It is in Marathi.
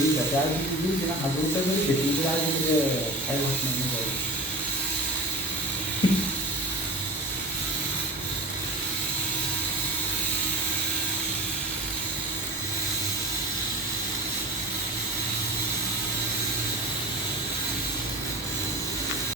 ठीक आहे त्या दिवशी ना 1,000 रुपये जरी घेतली तर आज काय वाटणार नाही.